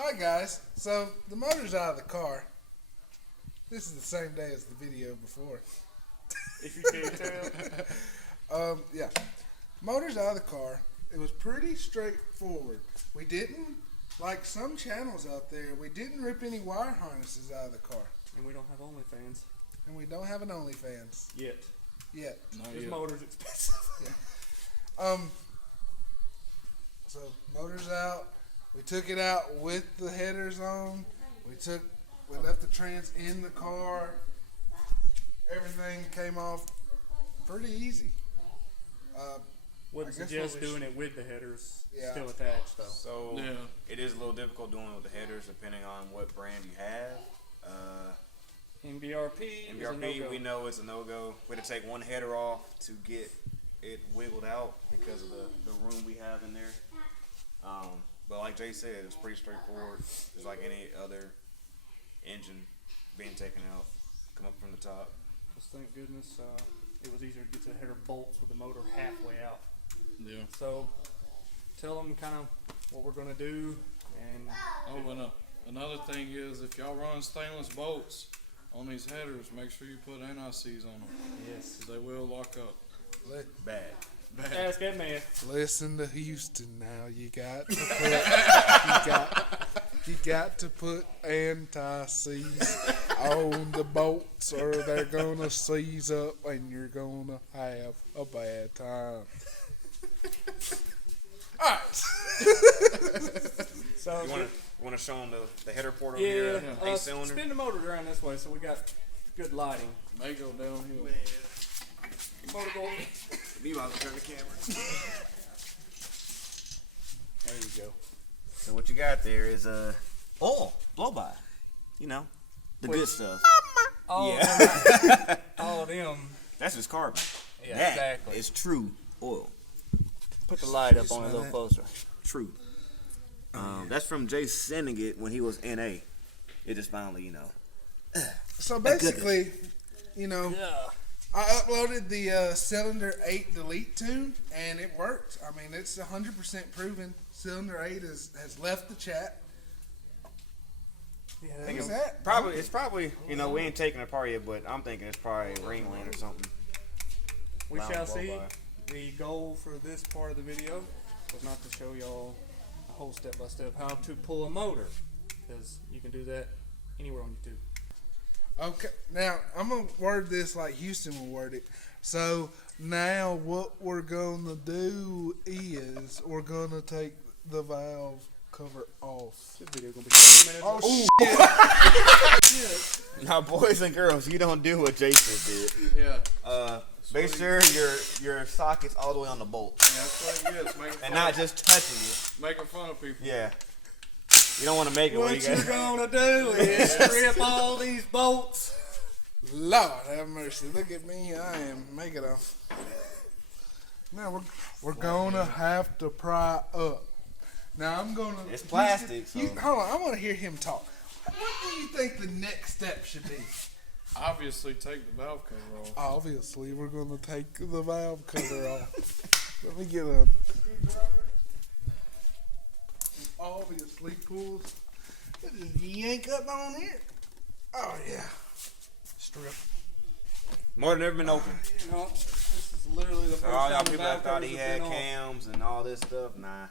Hi guys. So the motor's out of the car. This is the same day as the video before. If you can't tell. Yeah. Motor's out of the car. It was pretty straightforward. We didn't, like some channels out there, we didn't rip any wire harnesses out of the car. And we don't have OnlyFans. And we don't have an OnlyFans. Yet. This motor's expensive. Yeah. So motor's out. We took it out with the headers on. We left the trans in the car. Everything came off pretty easy. Wouldn't suggest doing it with the headers still attached though. So it is a little difficult doing it with the headers depending on what brand you have. MBRP is a no-go. We know it's a no-go. We had to take one header off to get it wiggled out because of the room we have in there. But like Jay said, it's pretty straightforward. It's like any other engine being taken out, come up from the top. Just thank goodness it was easier to get to the header bolts with the motor halfway out. Yeah. So tell them kind of what we're going to do. And another thing is, if y'all run stainless bolts on these headers, make sure you put NICs on them. Yes. They will lock up. Bad. Ask that man. Listen to Houston now. You got to put you got to put anti-seize on the bolts, or they're gonna seize up, and you're gonna have a bad time. All right. So you want to show them the header port over here? Yeah. Spin the motor around this way so we got good lighting. May go downhill. Motor going. Me about to turn the camera. There you go. So what you got there is oil, blow by. You know, the good stuff. All of them. That's just carbon. Yeah, that exactly. is true oil. Put the light up on it a little closer. True. That's from Jay sending it when he was NA. It just finally, So basically, I uploaded the cylinder 8 delete tune, and it worked. I mean, it's 100% proven. Cylinder 8 has left the chat. Yeah, it's probably we ain't taking it apart yet, but I'm thinking it's probably Ringland or something. We shall see. The goal for this part of the video was not to show y'all a whole step-by-step how to pull a motor, because you can do that anywhere on YouTube. Okay, now I'm going to word this like Houston will word it. So now what we're going to do is we're going to take the valve cover off. This video going to be 20 minutes. Oh, shit. Now, boys and girls, you don't do what Jason did. Yeah. Make sure your socket's all the way on the bolt. Yeah, that's what it is. And not just touching it. Making fun of people. Yeah. You don't want to make it where you What you're going to do is strip all these bolts. Lord have mercy. Look at me. I am making a... Now we're going to have to pry up. Now I'm going to... It's plastic. Hold on. I want to hear him talk. What do you think the next step should be? Obviously, take the valve cover off. Obviously, we're going to take the valve cover off. Let me get a screwdriver. Obviously pulls. Just yank up on it. Oh, yeah. Strip. More than ever been open. No, this is literally the first All y'all time the people that valve thought covers he have had been on. cams and all this stuff, nah.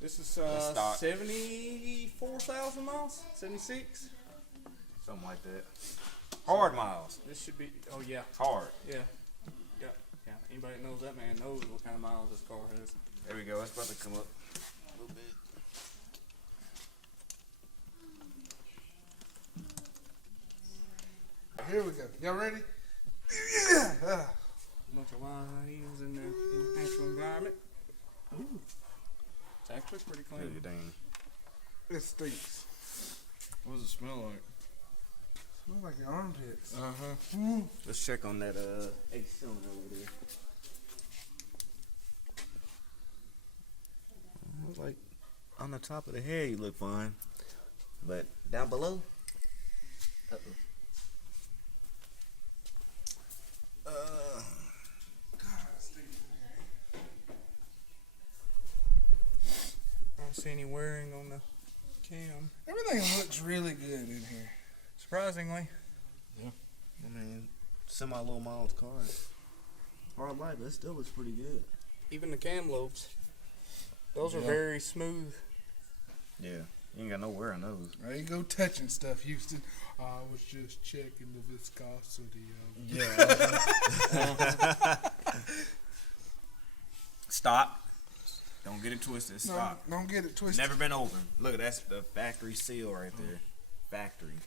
This is stock. 74,000 miles? 76? Something like that. Hard miles. This should be, oh yeah. Hard. Yeah. Anybody that knows that man knows what kind of miles this car has. There we go. It's about to come up a little bit. Here we go. Y'all ready? Yeah. Bunch of lines in the actual environment. Ooh. It's actually pretty clean. Dang. It stinks. What does it smell like? Smells like your armpits. Let's check on that 8 cylinder over there. Like on the top of the head, you look fine, but down below, I don't see any wearing on the cam. Everything looks really good in here. Surprisingly. I mean, semi-low miles car. Hard life, but it still looks pretty good. Even the cam lobes. Those are very smooth. Yeah, you ain't got no wear on those. There you go touching stuff, Houston. I was just checking the viscosity of it. Yeah. Stop. Don't get it twisted. Stop. No, don't get it twisted. Never been open. Look, that's the factory seal right there. Factory.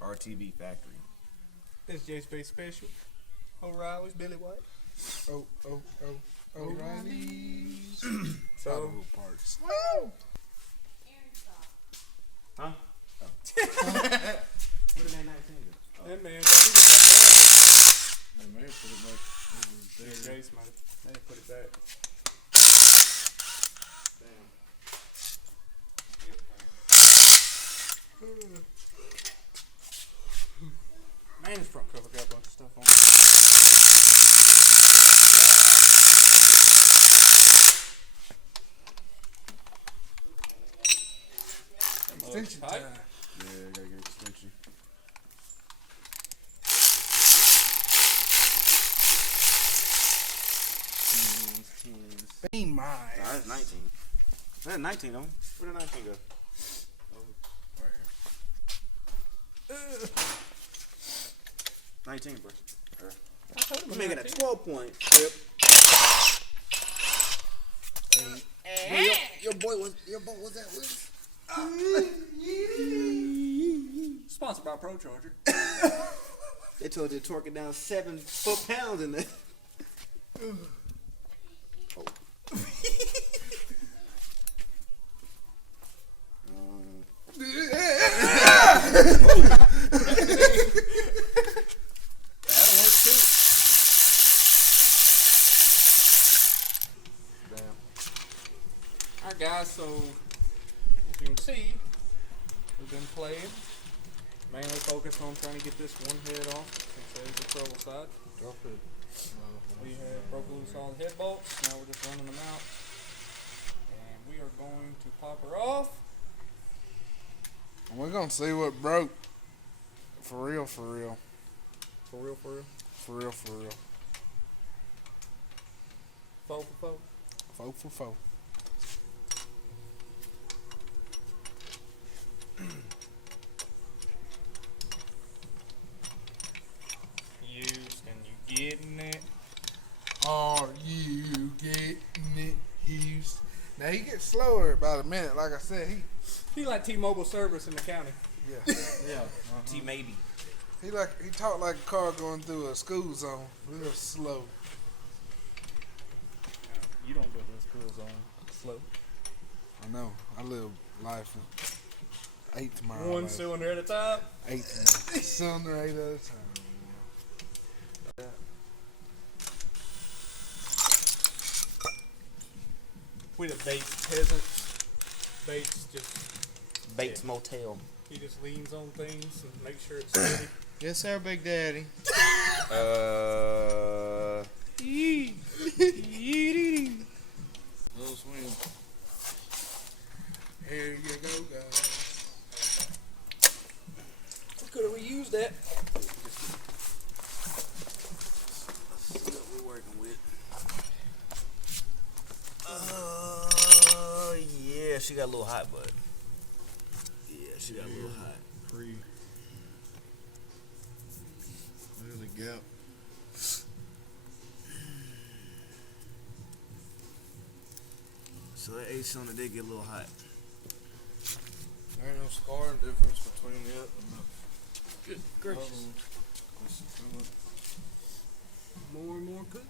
RTV factory. This J-Space Special. O'Reilly's Billy White. O'Reilly's. So, parts. Woo! Huh? Oh. What did that 19 do? Oh. that man, They may have put it back over there. Jace might have put it back. Man, this front cover got a bunch of stuff on it. Extension Tight. time. Yeah, I gotta get extension. Bean mine. Nah, that's 19. That's 19 though. Where did 19 go? Right here. 19, bro. I told him We're making a 19. 12-point trip. Your boy was that loose? Sponsored by Pro Charger. They told you to torque it down 7 foot-pounds in there. Oh. That'll work too. Alright guys, so as you can see, we've been playing. Mainly focused on trying to get this one head off since there's the trouble side. Drop it. We had broke loose all the head bolts, now we're just running them out. And we are going to pop her off. We're gonna see what broke. For real, for real. For real, for real. For real, for real. Foe for foe. Foe for foe. Houston, you getting it? Are you getting it, Houston? Now he gets slower about a minute. Like I said, He like T-Mobile service in the county. yeah. Yeah. T maybe. He talked like a car going through a school zone, real slow. You don't go to the school zone slow. I know. I live life in 8th mile. One cylinder at a time. 8th mile. Cylinder 8 at a time. We the Bates peasants. Bates just Bates Motel. he just leans on things and makes sure it's steady. Yes, sir, Big Daddy. Little swing. Here you go, guys. We could have reused that. See what we're working with. Yeah, she got a little hot, but yeah, she got a little hot. Free. There's a gap. So that eight cylinder did get a little hot. There ain't no scarring difference between it and the Good other gracious. one. That's the coolant. More and more coolant.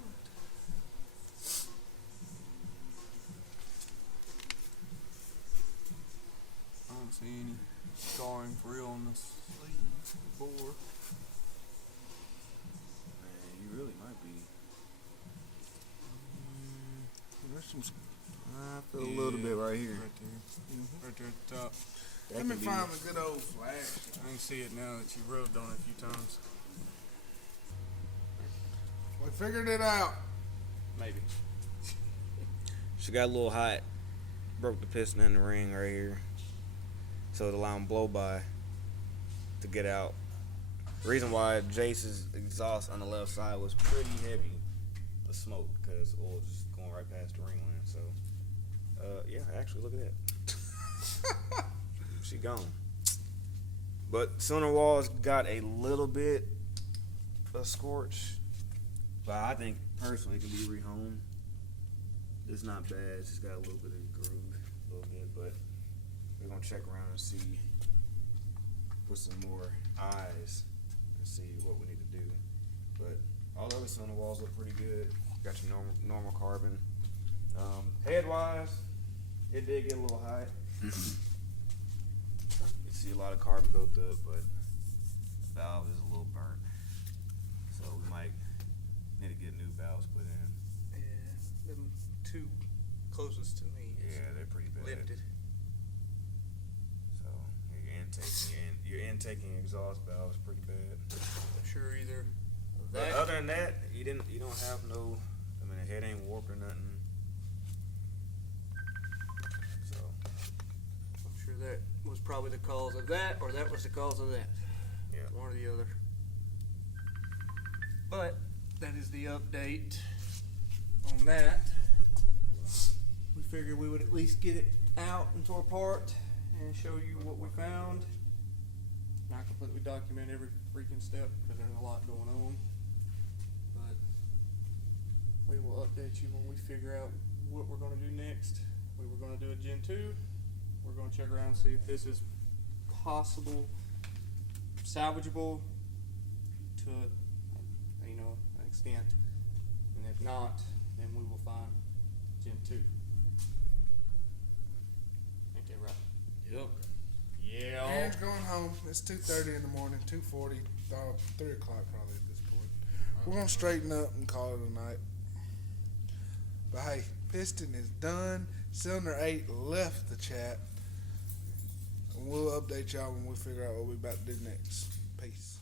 I don't see any scarring for real on this sleeve bore. Man, you really might be. There's some. I feel a little bit right here. Right there. Right there at the top. Let me find a good old flash. I can see it now that you rubbed on it a few times. We figured it out. Maybe. She got a little hot. Broke the piston in the ring right here. so it allowed blow by to get out. The reason why Jace's exhaust on the left side was pretty heavy, the smoke, because oil was just going right past the ring line. So, yeah, actually, look at that. She gone. But cylinder walls got a little bit of scorch, but I think personally it can be rehomed. It's not bad. It's just got a little bit of groove, a little bit, but we're gonna check around and see with some more eyes and see what we need to do. But all the other cylinder walls look pretty good. Got your normal carbon. Head wise, it did get a little hot. You see a lot of carbon built up, but the valve is a little burnt. So we might need to get new valves put in. Yeah, them two closest to me. Yeah, they're pretty bad. Lifted. So your intake and exhaust valve is pretty bad. I'm sure either of But that. other than that, you don't have no. I mean, the head ain't warped or nothing. So I'm sure that was probably the cause of that, or that was the cause of that. yeah. One or the other. But that is the update on that. We figured we would at least get it out and tore apart and show you what we found. Not completely document every freaking step because there's a lot going on. But we will update you when we figure out what we're going to do next. We were going to do a Gen 2. We're going to check around and see if this is possible, salvageable to an extent. And if not, then we will find Gen 2. Ain't that right? Yep. Yeah. Aaron's going home. It's 2:30 in the morning, 2:40, 3 o'clock probably at this point. We're going to straighten up and call it a night. But hey, piston is done. Cylinder 8 left the chat. And we'll update y'all when we figure out what we about to do next. Peace.